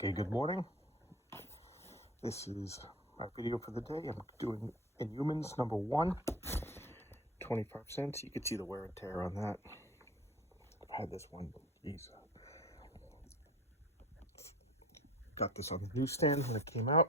Okay, good morning. This is my video for the day. I'm doing Inhumans number 1, 25 cents. You can see the wear and tear on that. I've had this one. Geez. Got this on the newsstand when it came out.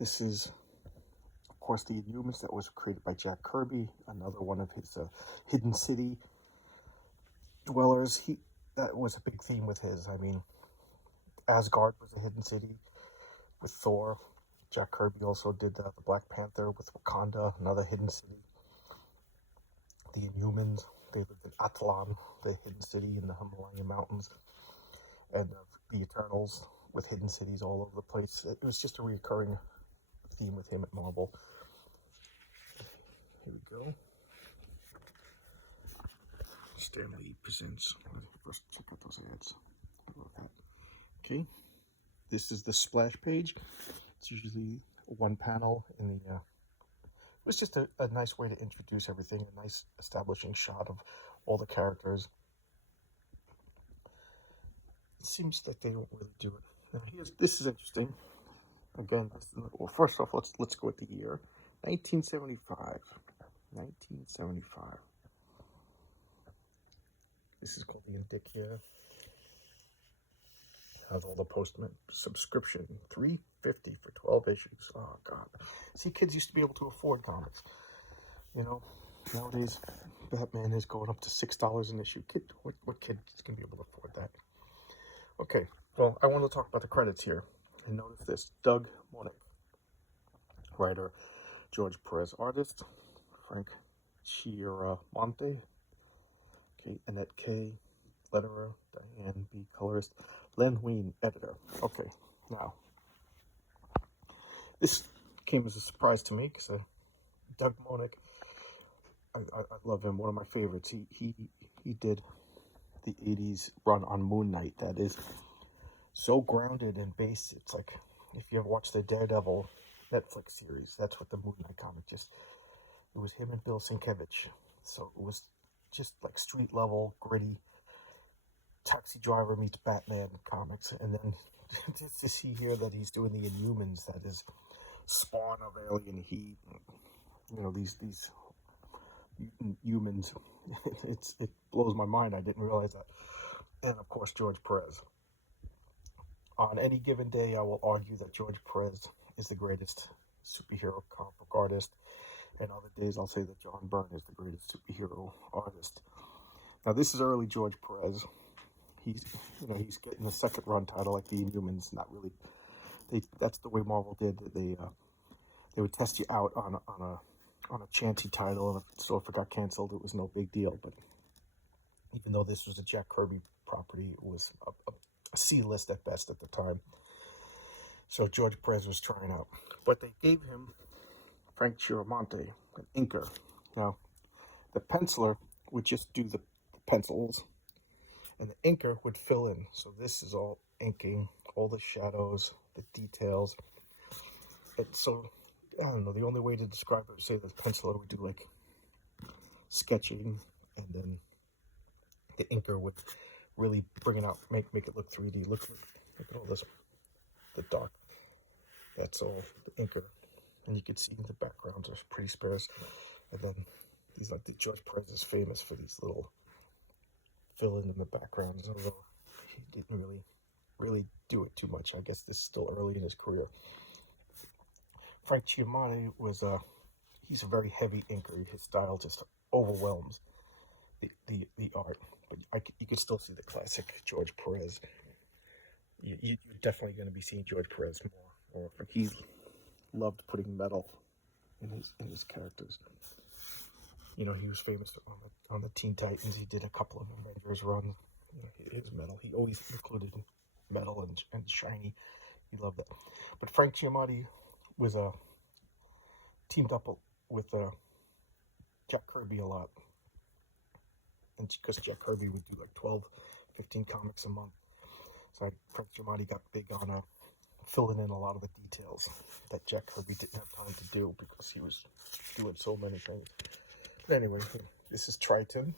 This is, of course, the Inhumans that was created by Jack Kirby, another one of his Hidden City dwellers. That was a big theme with his. I mean, Asgard was a hidden city with Thor. Jack Kirby also did the Black Panther with Wakanda, another hidden city. The Inhumans, they lived in Atlan, the hidden city in the Himalayan mountains. And the Eternals with hidden cities all over the place. It was just a recurring theme with him at Marvel. Here we go. Stan Lee presents. First, check out those ads. I love that. Okay, this is the splash page. It's usually one panel in the. It was just a nice way to introduce everything. A nice establishing shot of all the characters. It seems that they don't really do it. Now this is interesting. Again, well, first off, let's go with the year, 1975. 1975. This is called the Indicia. Has all the postman subscription, $3.50 for 12 issues. Oh God! See, kids used to be able to afford comics. You know, nowadays Batman is going up to $6 an issue. What kid is gonna be able to afford that? Okay, well, I want to talk about the credits here. And notice this: Doug Moench, writer; George Perez, artist; Frank Chiaramonte; okay, Annette K, letterer; Diane B, colorist; Len Wein, editor. Okay, now this came as a surprise to me because Doug Moench, I love him. One of my favorites. He did the 80s run on Moon Knight that is so grounded and based. It's like if you ever watched the Daredevil Netflix series, that's what the Moon Knight comic it was him and Bill Sienkiewicz. So it was just like street level, gritty, taxi driver meets Batman comics. And then just to see here that he's doing the Inhumans, that is spawn of alien heat, you know, these humans. It blows my mind. I didn't realize that. And of course, George Perez. On any given day, I will argue that George Perez is the greatest superhero comic book artist, and other days I'll say that John Byrne is the greatest superhero artist. Now, this is early George Perez. He's getting the second run title like the Inhumans. Not really. That's the way Marvel did. They would test you out on a chancy title, and so if it got canceled, it was no big deal. But even though this was a Jack Kirby property, it was a C-list at best at the time. So George Perez was trying out. But they gave him Frank Chiaramonte, an inker. Now, the penciler would just do the pencils, and the inker would fill in. So this is all inking, all the shadows, the details. And so, I don't know, the only way to describe it is say the penciler would do like sketching, and then the inker would really bring it out, make it look 3D. Look at all this, the dark. That's all the inker, and you can see the backgrounds are pretty sparse. And then these, like, the George Perez is famous for these little fill in the backgrounds. Although he didn't really do it too much. I guess this is still early in his career. Frank Chiaramonte was he's a very heavy inker. His style just overwhelms the art. But you could still see the classic George Perez. You're definitely going to be seeing George Perez more. He loved putting metal in his characters. You know, he was famous on the Teen Titans. He did a couple of Avengers runs. You know, his metal. He always included metal and shiny. He loved that. But Frank Chiaramonte was teamed up with Jack Kirby a lot. And because Jack Kirby would do like 12, 15 comics a month. So Frank Chiaramonte got big on filling in a lot of the details that Jack Kirby didn't have time to do because he was doing so many things. But anyway, this is Triton.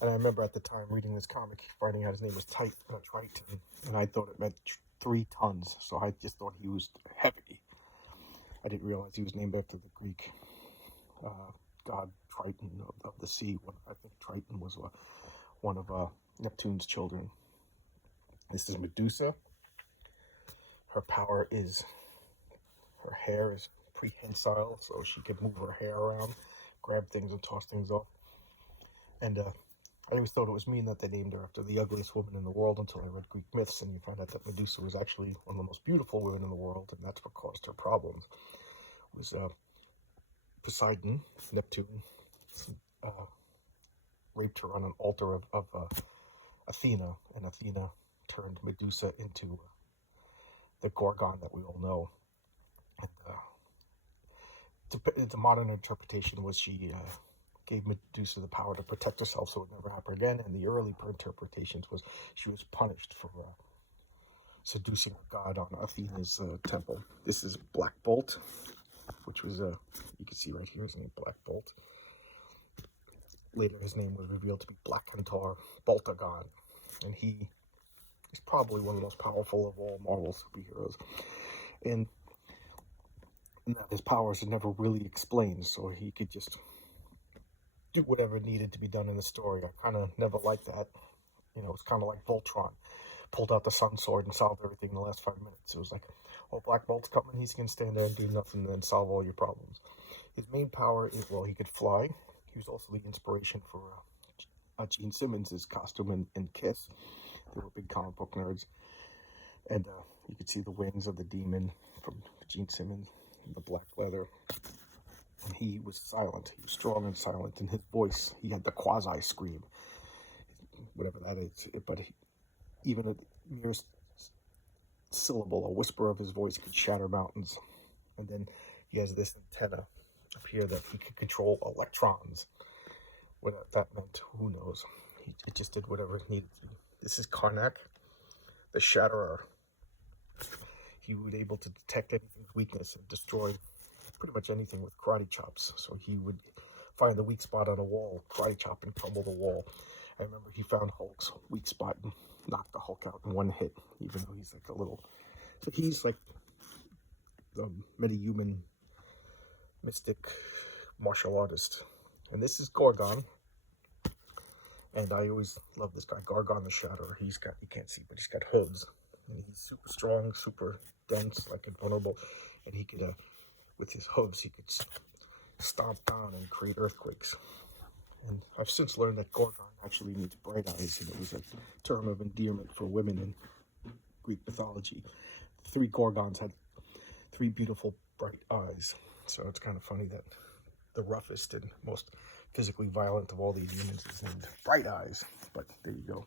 And I remember at the time reading this comic, finding out his name was Triton, and I thought it meant 3 tons. So I just thought he was heavy. I didn't realize he was named after the Greek god Triton of the sea. I think Triton was one of Neptune's children. This is Medusa. Her power is, her hair is prehensile, so she could move her hair around, grab things and toss things off. And I always thought it was mean that they named her after the ugliest woman in the world until I read Greek myths, and you find out that Medusa was actually one of the most beautiful women in the world, and that's what caused her problems. It was Poseidon, Neptune, raped her on an altar of Athena, and Athena turned Medusa into the Gorgon that we all know. And the modern interpretation was she gave Medusa the power to protect herself so it would never happen again, and the early interpretations was she was punished for seducing a god on Athena's temple. This is Black Bolt, which was you can see right here his name, Black Bolt. Later his name was revealed to be Black Centaur Boltagon, and he is probably one of the most powerful of all Marvel superheroes. And his powers are never really explained, so he could just do whatever needed to be done in the story. I kind of never liked that. You know, it's kind of like Voltron. Pulled out the Sun Sword and solved everything in the last 5 minutes. It was like, oh, Black Bolt's coming, he's going to stand there and do nothing and then solve all your problems. His main power is, well, he could fly. He was also the inspiration for Gene Simmons' costume in Kiss. They were big comic book nerds. And you could see the wings of the demon from Gene Simmons, the black leather. And he was silent. He was strong and silent. In his voice, he had the quasi-scream, whatever that is. But even a merest syllable, a whisper of his voice could shatter mountains. And then he has this antenna up here that he could control electrons. What that meant, who knows? It just did whatever it needed to. This is Karnak, the Shatterer. He was able to detect anything's weakness and destroy pretty much anything with karate chops. So he would find the weak spot on a wall, karate chop, and crumble the wall. I remember he found Hulk's weak spot and knocked the Hulk out in one hit, even though he's like a little... So he's like the meta-human mystic martial artist. And this is Gorgon. And I always love this guy, Gorgon the Shatterer. You can't see, but he's got hooves. And he's super strong, super dense, like invulnerable. And he could, with his hooves, he could stomp down and create earthquakes. And I've since learned that Gorgon actually means bright eyes, and it was a term of endearment for women in Greek mythology. 3 Gorgons had 3 beautiful bright eyes. So it's kind of funny that the roughest and most physically violent of all these humans is named Bright Eyes. But there you go.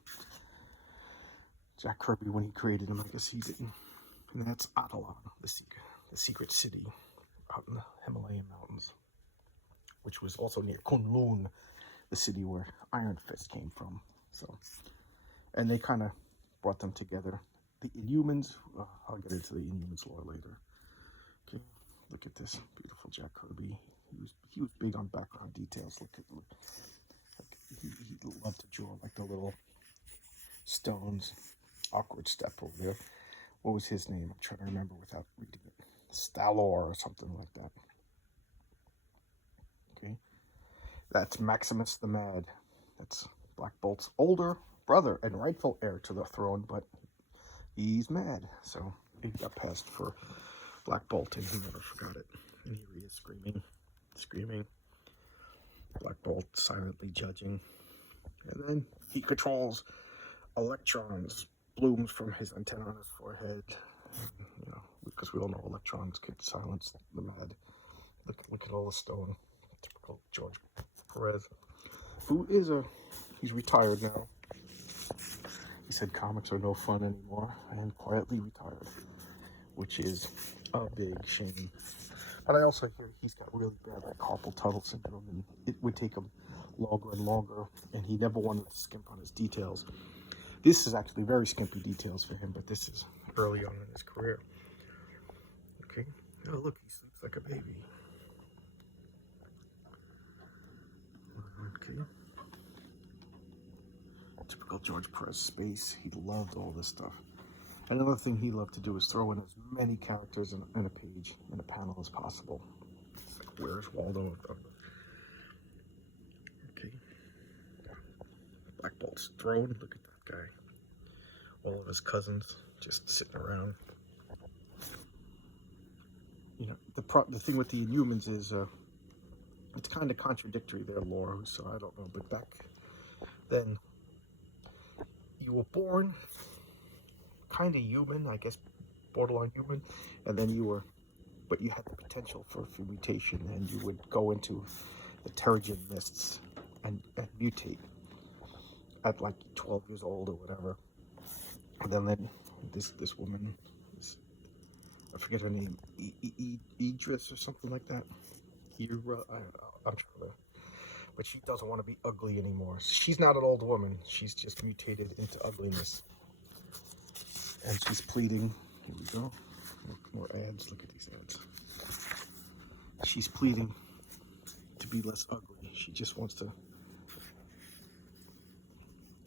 Jack Kirby, when he created him, I guess he's in. And that's Attilan, the secret city out in the Himalayan mountains, which was also near Kunlun, the city where Iron Fist came from. So, and they kind of brought them together. The Inhumans, I'll get into the Inhumans lore later. Okay, look at this beautiful Jack Kirby. He was big on background details. Look, he loved to draw like the little stones. Awkward step over there. What was his name? I'm trying to remember without reading it. Stalor or something like that. Okay, that's Maximus the Mad. That's Black Bolt's older brother and rightful heir to the throne, but he's mad, so he got passed for Black Bolt, and he never forgot it. And here he is screaming. Black Bolt silently judging. And then he controls electrons, blooms from his antenna on his forehead. And, you know, because we all know electrons can silence the mad. Look at all the stone. Typical George Perez. He's retired now. He said comics are no fun anymore and quietly retired, which is a big shame. But I also hear he's got really bad like carpal tunnel syndrome, and it would take him longer and longer, and he never wanted to skimp on his details. This is actually very skimpy details for him, but this is early on in his career. Okay. Oh, look, he sleeps like a baby. Okay. Typical George Perez space. He loved all this stuff. Another thing he loved to do is throw in as many characters in a page, in a panel as possible. It's like, where's Waldo? Okay. Black Bolt's throne. Look at that guy. All of his cousins just sitting around. You know, the thing with the Inhumans is it's kind of contradictory, their lore, so I don't know. But back then, you were born kind of human, I guess, borderline human, and then but you had the potential for mutation, and you would go into the Terrigen mists and mutate at like 12 years old or whatever. And then this woman, I forget her name, Idris or something like that. I'm trying to, but she doesn't want to be ugly anymore. She's not an old woman. She's just mutated into ugliness. And she's pleading. Here we go. More ads. Look at these ads. She's pleading to be less ugly. She just wants to.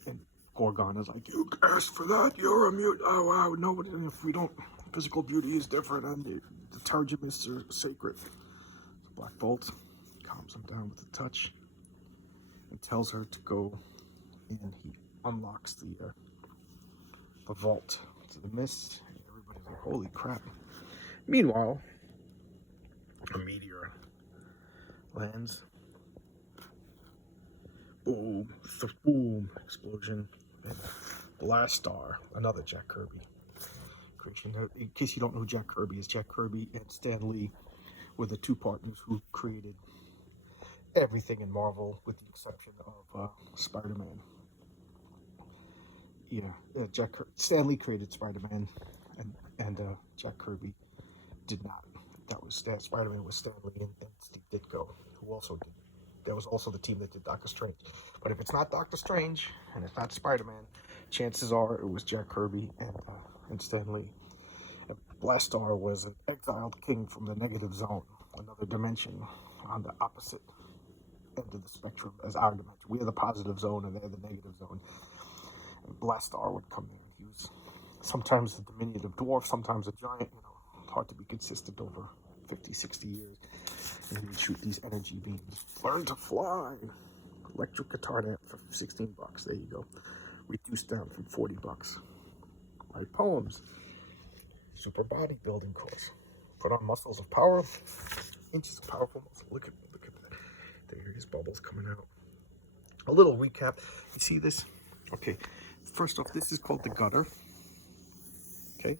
And Gorgon is like, you asked for that. You're a mute. Oh wow. Nobody. If we don't, physical beauty is different, and the Targimists are sacred. So Black Bolt calms him down with a touch and tells her to go, and he unlocks the vault to the mist, and everybody's like, holy crap. Meanwhile, a meteor lands. Boom, boom, explosion, and Blast Star, another Jack Kirby creation. In case you don't know who Jack Kirby is, Jack Kirby and Stan Lee were the two partners who created everything in Marvel, with the exception of Spider-Man. Yeah, Stan Lee created Spider-Man, and Jack Kirby did not. That was Spider-Man was Stan Lee and Steve Ditko, who also did. That was also the team that did Doctor Strange. But if it's not Doctor Strange and it's not Spider-Man, chances are it was Jack Kirby and Stan Lee. And Blastar was an exiled king from the negative zone, another dimension on the opposite end of the spectrum as our dimension. We are the positive zone and they're the negative zone. And Blastar would come there. He was sometimes a diminutive dwarf, sometimes a giant, hard to be consistent over 50, 60 years. And he would shoot these energy beams. Learn to fly. Electric guitar amp for $16. There you go. Reduced down from $40. Write poems. Super bodybuilding course. Put on muscles of power. Inches of powerful muscle. Look at that. There are his bubbles coming out. A little recap. You see this? Okay. First off, this is called the gutter. Okay.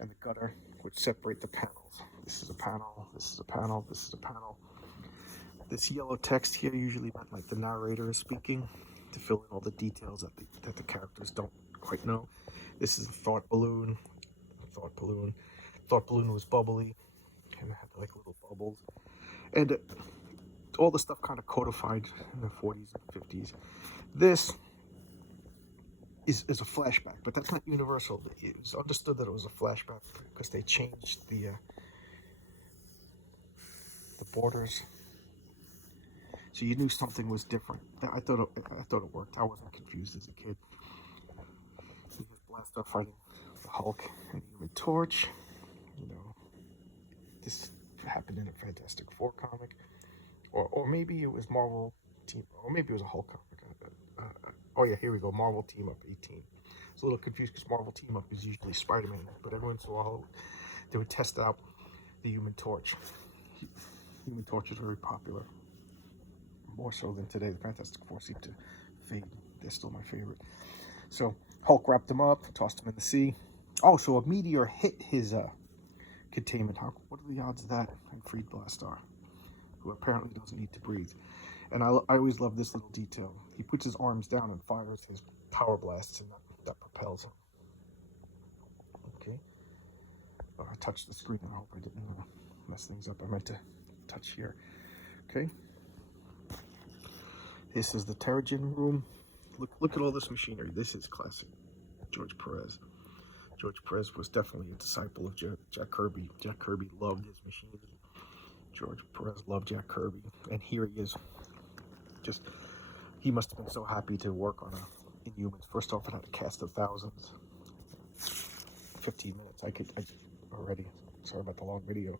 And the gutter would separate the panels. This is a panel, this is a panel, this is a panel. This yellow text here usually meant like the narrator is speaking to fill in all the details that the characters don't quite know. This is a thought balloon. Thought balloon was bubbly and it had like little bubbles. And all the stuff kind of codified in the 40s and 50s. This is a flashback, but that's not universal. It was understood that it was a flashback because they changed the borders, so you knew something was different. I thought it worked. I wasn't confused as a kid. So just Blaster fighting the Hulk and Human Torch. This happened in a Fantastic Four comic, or maybe it was Marvel team, or maybe it was a Hulk comic. Oh yeah, here we go. Marvel Team Up 18. It's a little confused because Marvel Team Up is usually Spider-Man, but every once in a while they would test out the Human Torch. Human Torch is very popular, more so than today. The Fantastic Four seem to fade. They're still my favorite. So Hulk wrapped him up, tossed him in the sea. Oh, so a meteor hit his containment. What are the odds of that? And freed Blastar, who apparently doesn't need to breathe. And I always love this little detail. He puts his arms down and fires his power blasts, and that propels him. Okay. Oh, I touched the screen. I hope I didn't mess things up. I meant to touch here. Okay. This is the Terrigen room. Look at all this machinery. This is classic George Perez. George Perez was definitely a disciple of Jack Kirby. Jack Kirby loved his machinery. George Perez loved Jack Kirby. And here he is, just He must have been so happy to work on Inhumans. First off, it had a cast of thousands. 15 minutes. I already. Sorry about the long video.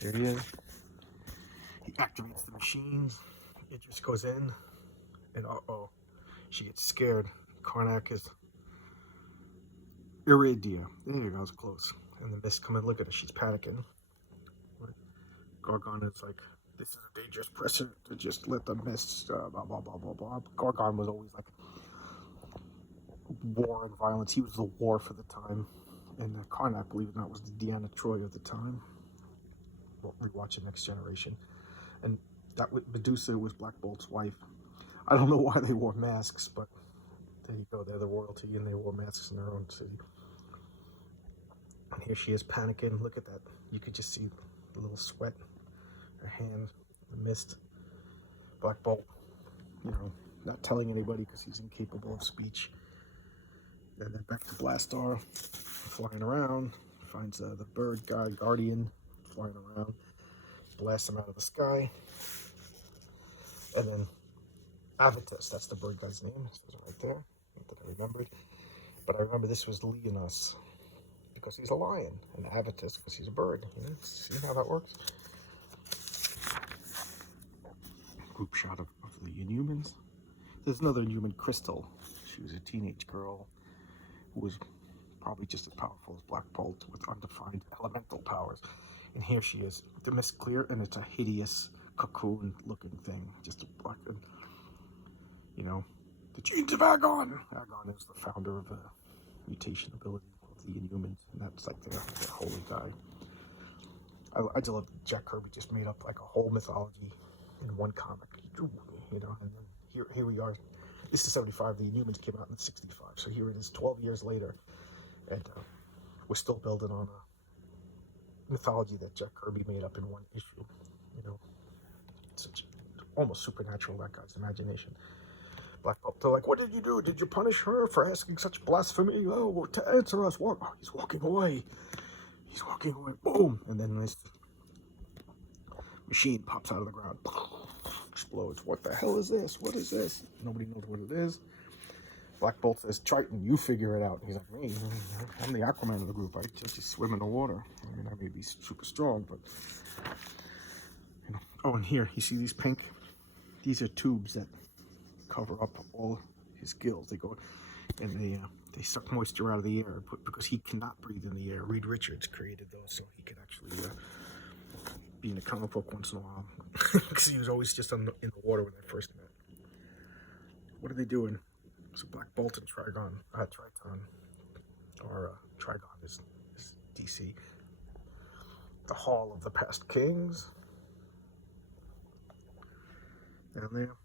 There he is. He activates the machines. It just goes in, and she gets scared. Karnak is Iridia. There you go. I was close. And the mist come in. Look at her. She's panicking. Gorgon is like, this is a dangerous precedent to just let the mist, blah, blah, blah, blah, blah. Gorgon was always like war and violence. He was the war for the time. And Karnak, believe it or not, was the Deanna Troi of the time. We'll rewatch it Next Generation. And that Medusa was Black Bolt's wife. I don't know why they wore masks, but there you go. They're the royalty, and they wore masks in their own city. And here she is panicking. Look at that. You could just see the little sweat. Her hand, the mist. Black Bolt, not telling anybody because he's incapable of speech. And then back to Blastar, flying around. Finds the bird guy, Guardian, flying around. Blasts him out of the sky. And then Avitus, that's the bird guy's name. It says it right there. Not that I remembered. But I remember this was Leonis because he's a lion. And Avitus because he's a bird. See how that works? Group shot of the Inhumans. There's another Inhuman, Crystal. She was a teenage girl who was probably just as powerful as Black Bolt with undefined elemental powers. And here she is. The mist clear, and it's a hideous cocoon-looking thing. Just a black, the genes of Agon. Agon is the founder of the mutation ability of the Inhumans, and that's like their holy guy. I just love Jack Kirby just made up like a whole mythology in one comic, and then here we are. This is 75. The Inhumans came out in 65, so here it is 12 years later, and we're still building on a mythology that Jack Kirby made up in one issue. It's almost supernatural, that guy's imagination. Black Bolt, they're like, what did you do? Did you punish her for asking such blasphemy? Oh, to answer us, what? Oh, he's walking away. He's walking away. Boom! And then this machine pops out of the ground. Explodes. What the hell is this? What is this? Nobody knows what it is. Black Bolt says, Triton, you figure it out. He's like, me? I'm the Aquaman of the group. I just swim in the water. I mean, I may be super strong, but... Oh, and here, you see these pink? These are tubes that cover up all his gills. They go, and they suck moisture out of the air, because he cannot breathe in the air. Reed Richards created those so he could actually be in a comic book once in a while. Because he was always just in the water when they first met. What are they doing? So Black Bolt and Triton, or Trigon is DC. The Hall of the Past Kings. Down there,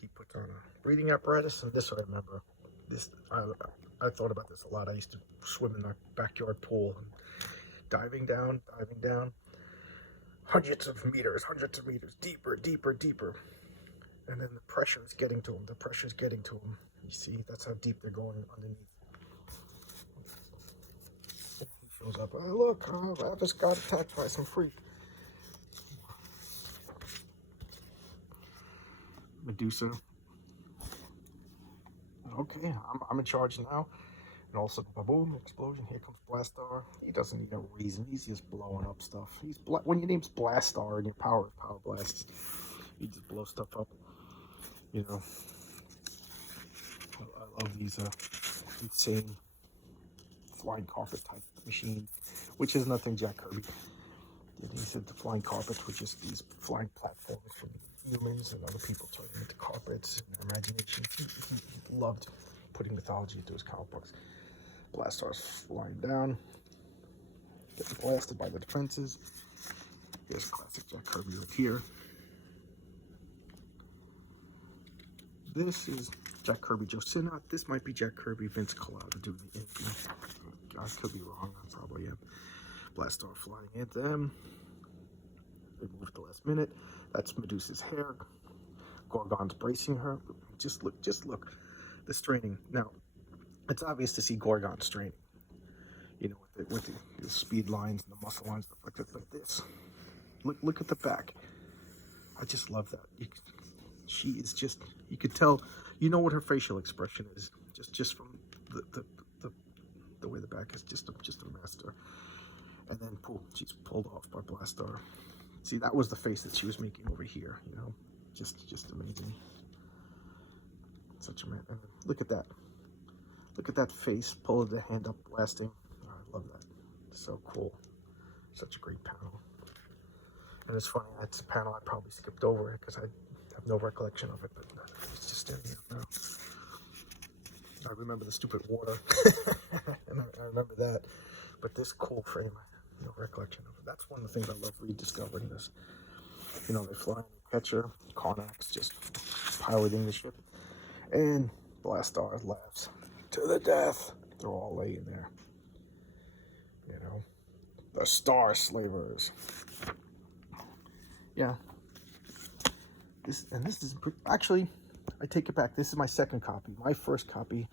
he puts on a breathing apparatus, and this I remember. This I thought about this a lot. I used to swim in the backyard pool, and diving down, hundreds of meters, deeper, and then the pressure is getting to him. You see, that's how deep they're going underneath. He shows up. Oh, look, I just got attacked by some freak. Medusa. Okay, I'm in charge now. And all of a sudden, boom, explosion. Here comes Blastar. He doesn't need no reason. He's just blowing up stuff. When your name's Blastar and your power is Power Blasts, you just blow stuff up. I love these insane flying carpet type machines, which is nothing Jack Kirby did. He said the flying carpets were just these flying platforms from humans and other people turning into carpets and their imagination. He loved putting mythology into his comic books. Blastar's flying down, getting blasted by the defenses. Here's classic Jack Kirby right here. This is Jack Kirby Joe Sinnott. This might be Jack Kirby Vince Collado doing the inking. I could be wrong. I probably am. Blastar flying into them. They move at the last minute. That's Medusa's hair. Gorgon's bracing her. Just look. The straining. Now, it's obvious to see Gorgon straining. With the speed lines and the muscle lines, like this. Look at the back. I just love that. She is just You could tell, you know what her facial expression is, just from the way the back is, just a master. And then she's pulled off by Blastar. See, that was the face that she was making over here, you know, just amazing. Such a man. And look at that. Look at that face, pulling the hand up, blasting. Oh, I love that. So cool. Such a great panel. And it's funny, it's a panel I probably skipped over it because I have no recollection of it, but it's just in here now. I remember the stupid water, and I remember that. But this cool frame, I have no recollection of it. That's one of the things I love rediscovering this. You know, they fly in the catcher, Karnak's just piloting the ship, and Blastar laughs to the death. They're all laying there. You know, the Star Slavers. Yeah. This is actually, I take it back. This is my second copy. My first copy.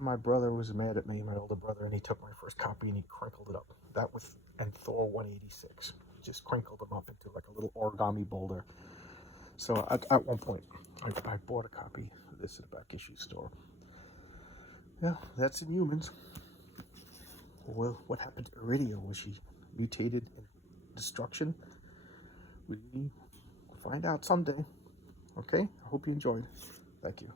My brother was mad at me, my older brother, and he took my first copy and he crinkled it up. That was, and Thor 186. Just crinkled them up into like a little origami boulder. So at one point, I bought a copy of this at a back issue store. Yeah, that's Inhumans. Well, what happened to Iridia? Was she mutated in destruction? We find out someday. Okay, I hope you enjoyed. Thank you.